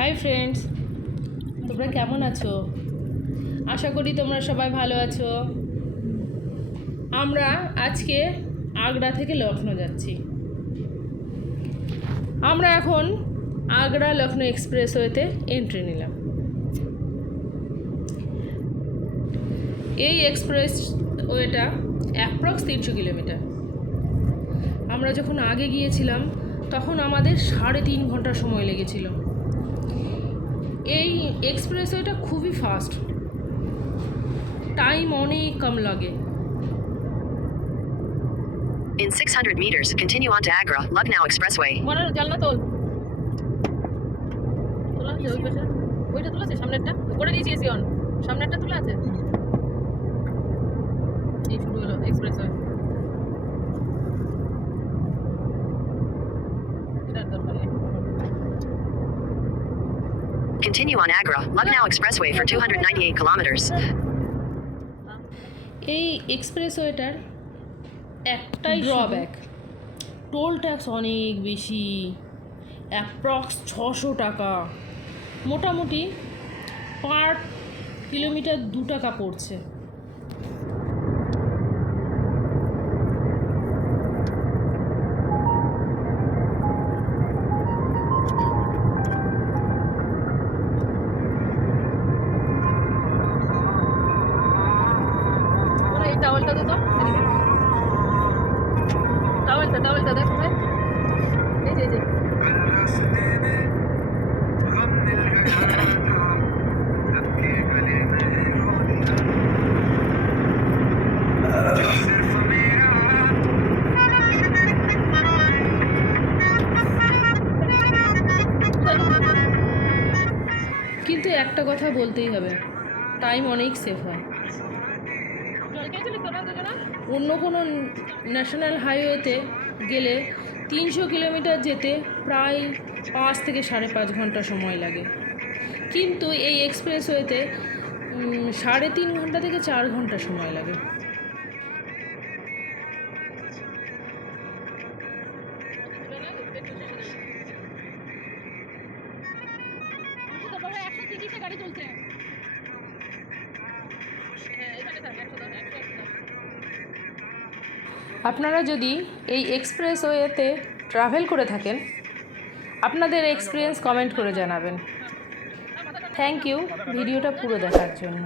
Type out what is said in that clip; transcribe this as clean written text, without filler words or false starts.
Hi friends, তোমরা কেমন আছো? আশা করি তোমরা সবাই ভালো আছো। আমরা আজকে আগ্রা থেকে লখনউ যাচ্ছি। আমরা এখন আগ্রা লখনউ এক্সপ্রেসওয়েতে এন্ট্রি নিলাম। এই এক্সপ্রেসওয়েটা অ্যাপ্রক্স 300 কিলোমিটার। আমরা যখন আগে গিয়েছিলাম তখন আমাদের 3.5 ঘন্টা সময় লেগেছিল। এই এক্সপ্রেসওয়েটা খুবই ফাস্ট, টাইম অনেক কম লাগে। In 600 meters, continue on to Agra, Lucknow Expressway. মনের জানলা তোল, তোলা আছে ওই পাশে, ওইটা তোলা আছে, সামনেরটা করে দিয়েছি এসি অন, সামনেরটা তোলা আছে। এই শুরু হলো expressway. Continue on Agra, Lucknow Expressway for 298 kilometers. এই এক্সপ্রেসওয়েটার একটাই ড্রব্যাক, টোল ট্যাক্স অনেক বেশি, অ্যাপ্রক্স 600 টাকা, মোটামুটি পার কিলোমিটার 2 টাকা পড়ছে। এই টাওয়ালটা তো টাওয়ালটা দেখ, এই যে কিন্তু একটা কথা বলতেই হবে, টাইম অনেক সেভ হয়। অন্য কোনো ন্যাশনাল হাইওয়েতে গেলে 300 কিলোমিটার যেতে প্রায় 5 থেকে 5.5 ঘন্টা সময় লাগে, কিন্তু এই এক্সপ্রেসওয়েতে 3.5 ঘন্টা থেকে 4 ঘন্টা সময় লাগে। আপনারা যদি এই এক্সপ্রেসওয়েতে ট্রাভেল করে থাকেন, আপনাদের এক্সপিরিয়েন্স কমেন্ট করে জানাবেন। থ্যাংক ইউ ভিডিওটা পুরো দেখার জন্য।